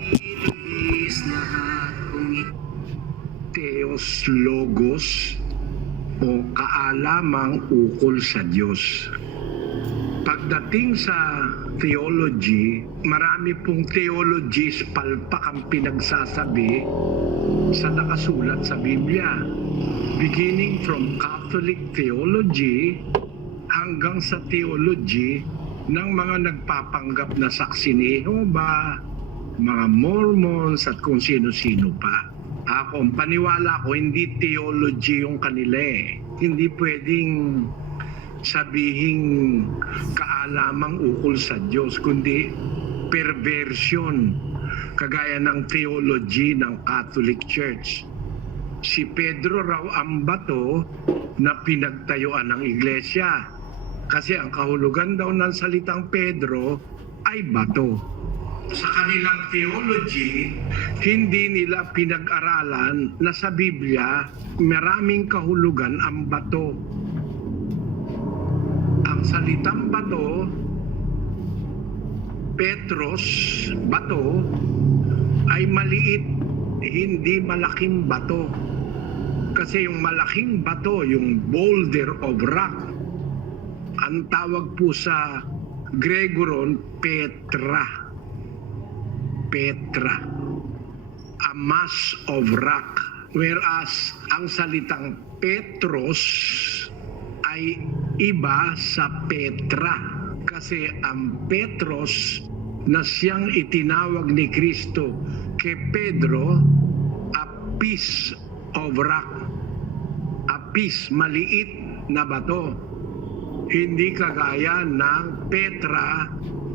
Ilubis lahat kung Theos Logos o kaalamang ukol sa Diyos. Pagdating sa theology, marami pong theologies palpak ang pinagsasabi sa nakasulat sa Biblia. Beginning from Catholic theology hanggang sa theology ng mga nagpapanggap na saksi ni Jehovah, mga Mormons at kung sino-sino pa. Ako, ang paniwala ko, hindi theology yung kanila eh. Hindi pwedeng sabihing kaalamang ukol sa Diyos, kundi perversion, kagaya ng theology ng Catholic Church. Si Pedro raw ang bato na pinagtayuan ng iglesia, kasi ang kahulugan daw ng salitang Pedro ay bato. Sa kanilang theology, hindi nila pinag-aralan na sa Biblia maraming kahulugan ang bato. Ang salitang bato, Petros, bato, ay maliit, hindi malaking bato. Kasi yung malaking bato, yung boulder of rock, ang tawag po sa Gregoron, Petra. Petra. A mass of rock. Whereas ang salitang Petros ay iba sa Petra. Kasi ang Petros na siyang itinawag ni Kristo kay Pedro, a piece of rock. A piece, maliit na bato. Hindi kagaya ng Petra,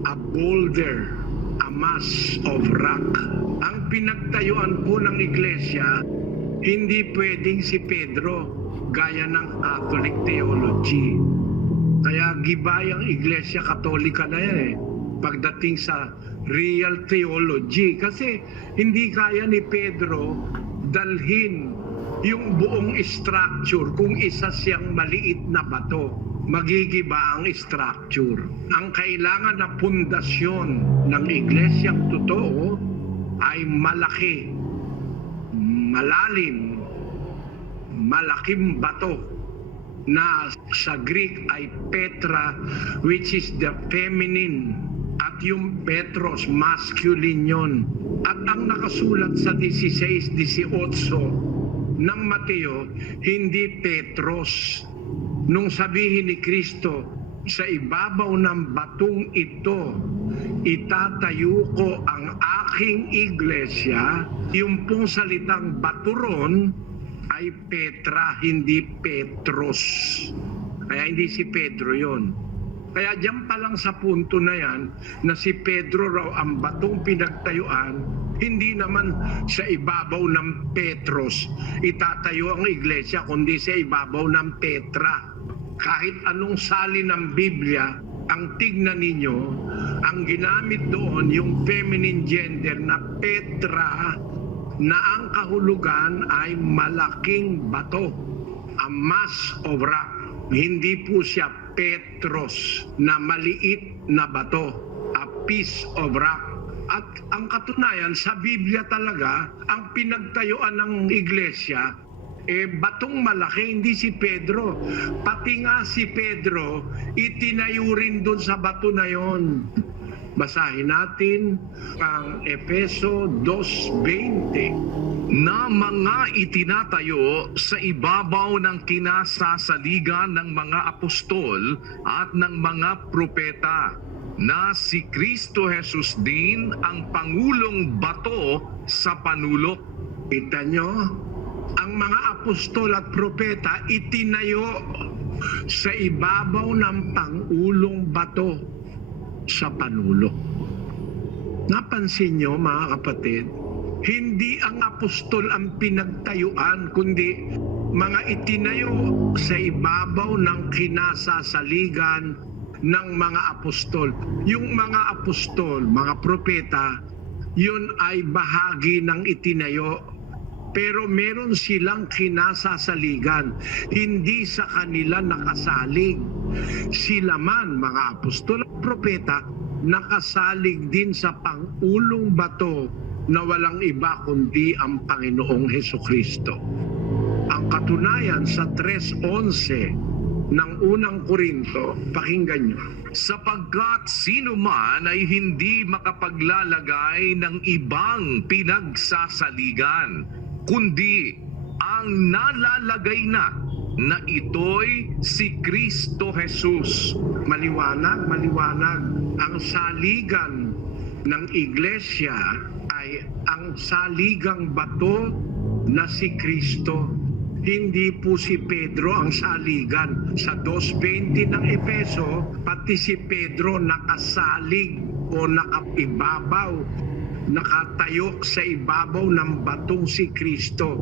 a boulder, a mass of rock. Ang pinagtayuan po ng iglesia, hindi pwedeng si Pedro, gaya ng Catholic theology. Kaya gibay ang iglesia katolika na yan eh, pagdating sa real theology. Kasi hindi kaya ni Pedro dalhin yung buong structure kung isa siyang maliit na bato. Magigiba ang structure. Ang kailangan na pundasyon ng iglesyang totoo ay malaki, malalim, malaking bato na sa Greek ay Petra, which is the feminine, at yung Petros, masculine yun. At ang nakasulat sa 16:18 ng Mateo, hindi Petros. Nung sabihin ni Kristo, sa ibabaw ng batong ito, itatayo ko ang aking iglesia, yung pong salitang baturon ay Petra, hindi Petros. Kaya hindi si Pedro yon. Kaya diyan pa lang sa punto na yan, na si Pedro raw ang batong pinagtayuan, hindi naman sa ibabaw ng Petros itatayo ang iglesia, kundi sa ibabaw ng Petra. Kahit anong salin ng Biblia, ang tignan ninyo, ang ginamit doon yung feminine gender na Petra, na ang kahulugan ay malaking bato, a mass of rock. Hindi po siya Petros na maliit na bato, a piece of rock. At ang katunayan, sa Biblia talaga, ang pinagtayuan ng iglesia, batong malaki, hindi si Pedro. Pati nga si Pedro, itinayo rin doon sa bato na yon. Basahin natin ang Efeso 2:20. Na mga itinatayo sa ibabaw ng kinasasaligan ng mga apostol at ng mga propeta, na si Kristo Jesus din ang pangulong bato sa panulok. Kita nyo? Ang mga apostol at propeta itinayo sa ibabaw ng pangulong bato sa panulok. Napansin nyo mga kapatid, hindi ang apostol ang pinagtayuan, kundi mga itinayo sa ibabaw ng kinasasaligan ng mga apostol. Yung mga apostol, mga propeta, yun ay bahagi ng itinayo. Pero meron silang kinasasaligan, hindi sa kanila nakasalig. Sila man, mga apostol at propeta, nakasalig din sa pangulong bato na walang iba kundi ang Panginoong Hesukristo. Ang katunayan sa 3:11 ng unang Korinto, pakinggan nyo. Sapagkat sino man ay hindi makapaglalagay ng ibang pinagsasaligan, kundi ang nalalagay na ito'y si Kristo Jesus. Maliwanag, maliwanag. Ang saligan ng iglesia ay ang saligang bato na si Kristo. Hindi po si Pedro ang saligan. Sa 2:20 ng Efeso, pati si Pedro nakasalig o nakaibabaw, nakatayo sa ibabaw ng batong si Kristo.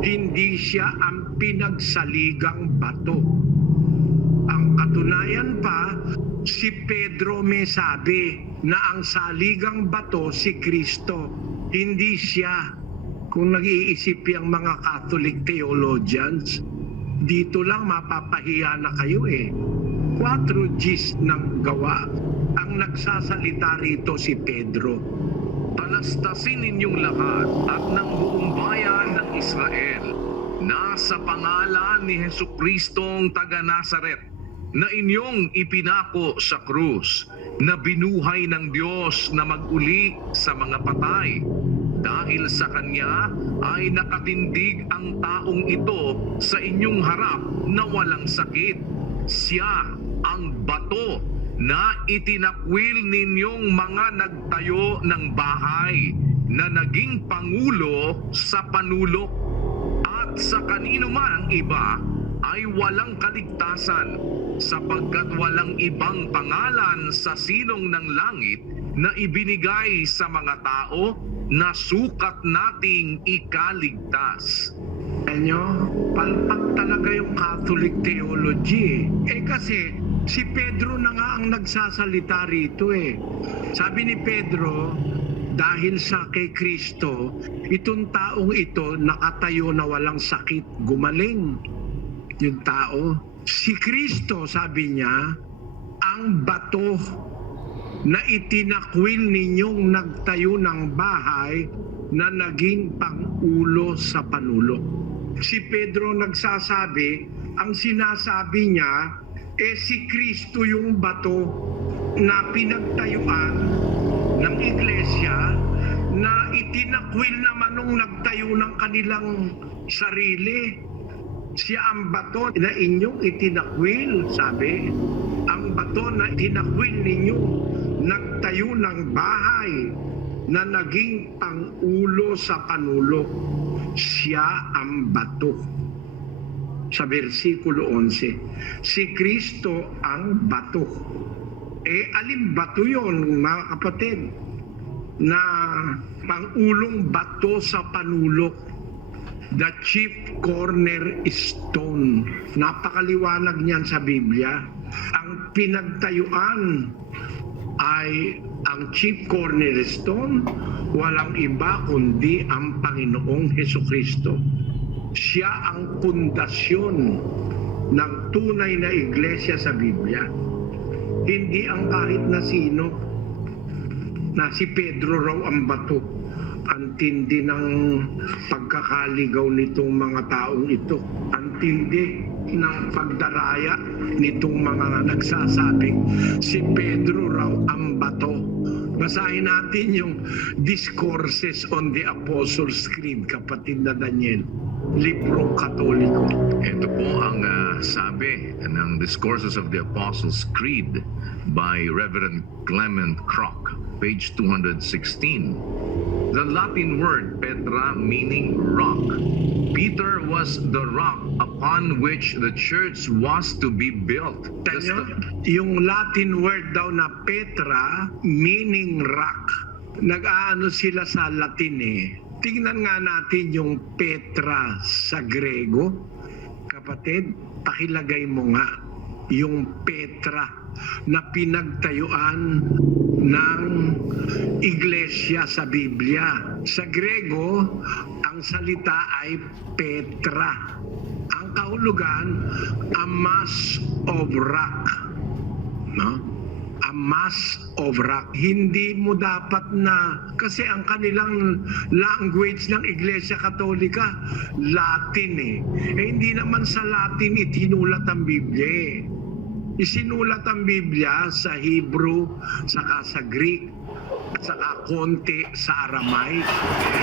Hindi siya ang pinagsaligang bato. Ang katunayan pa, si Pedro may sabi na ang saligang bato si Kristo. Hindi siya. Kung nag-iisip yung mga Catholic theologians, dito lang mapapahiya na kayo eh. 4 Gs ng gawa. Ang nagsasalita rito si Pedro. Talastasin ninyong lahat at ng buong bayan ng Israel na sa pangalan ni Jesucristong taga Nazaret na inyong ipinako sa krus, na binuhay ng Diyos na mag-uli sa mga patay. Dahil sa Kanya ay nakatindig ang taong ito sa inyong harap na walang sakit. Siya ang bato na itinakwil ninyong mga nagtayo ng bahay, na naging pangulo sa panulok. At sa kanino man ang iba ay walang kaligtasan, sapagkat walang ibang pangalan sa silong ng langit na ibinigay sa mga tao na sukat nating ikaligtas. Inyo, palpak talaga yung Catholic theology. Kasi si Pedro na nga ang nagsasalita rito eh. Sabi ni Pedro, dahil sa kay Kristo, itong taong ito nakatayo na walang sakit, gumaling. Yung tao, si Kristo, sabi niya, ang bato na itinakwil ninyong nagtayo ng bahay na naging pangulo sa panulok. Si Pedro nagsasabi, ang sinasabi niya, si Kristo yung bato na pinagtayuan ng iglesia, na itinakwil naman nung nagtayo ng kanilang sarili. Siya ang bato na inyong itinakwil, sabi. Ang bato na itinakwil ninyong nagtayo ng bahay na naging pangulo sa panulok. Siya ang bato. Sa versikulo 11, si Kristo ang bato. Alin bato yun, mga kapatid? Na pangulong bato sa panulok. The chief cornerstone. Napakaliwanag niyan sa Biblia. Ang pinagtayuan ay ang chief cornerstone, walang iba kundi ang Panginoong Hesukristo. Siya ang pundasyon ng tunay na iglesia sa Biblia. Hindi ang kahit na sino, na si Pedro raw ang bato. Ang tindi ng pagkakaligaw nitong mga taong ito. Ang tindi ng pagdaraya nitong mga nagsasabing si Pedro raw ang bato. Basahin natin yung Discourses on the Apostles' Creed, kapatid na Daniel. Librong Katoliko. Ito po ang sabi ng Discourses of the Apostles' Creed by Reverend Clement Crock, page 216. The Latin word Petra meaning rock. Peter was the rock upon which the church was to be built. Yung Latin word daw na Petra meaning rock. Nag-aano sila sa Latin eh. Tingnan nga natin yung Petra sa Grego. Kapatid, pakilagay mo nga yung Petra na pinagtayuan ng iglesia sa Biblia. Sa Grego, ang salita ay Petra. Ang kahulugan, a mass of rock. No? A mass of rock. Hindi mo dapat na, kasi ang kanilang language ng Iglesia Katolika, Latin eh. Hindi naman sa Latin itinulat ang Biblia eh. Isinulat ang Biblia sa Hebrew, saka sa Greek, at saka konti sa Aramaic.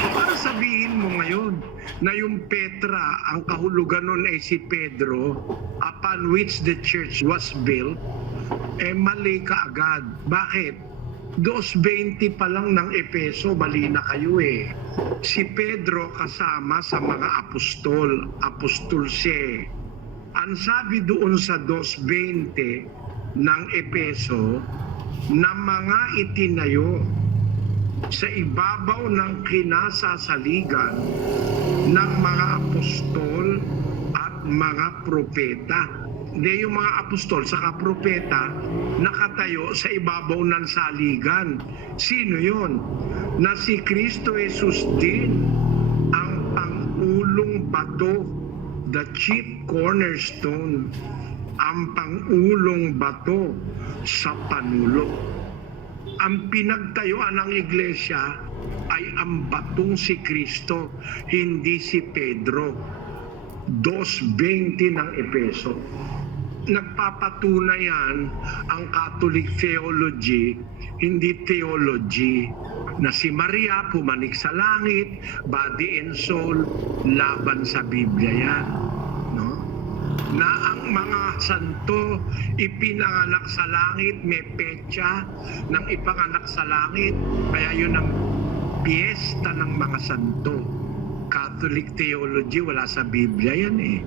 Para sabihin mo ngayon na yung Petra, ang kahulugan nun ay si Pedro, upon which the church was built, mali ka agad. Bakit? 2:20 pa lang ng Epeso, mali na kayo eh. Si Pedro kasama sa mga apostol siya. Ang sabi doon sa 2:20 ng Epeso, na mga itinayo sa ibabaw ng kinasasaligan ng mga apostol at mga propeta. Hindi, yung mga apostol saka propeta nakatayo sa ibabaw ng saligan. Sino yun? Na si Kristo Jesus din ang pangulong bato, the chief cornerstone, ang pangulong bato sa panulo. Ang pinagtayuan ng iglesia ay ang batong si Kristo, hindi si Pedro. 2:20 ng Epeso. Nagpapatunay yan ang Catholic theology, hindi theology, na si Maria pumanik sa langit, body and soul, laban sa Biblia yan. No? Na ang mga santo ipinanganak sa langit, may petsa ng ipanganak sa langit, kaya yun ang piyesta ng mga santo. Catholic theology, wala sa Biblia yan eh.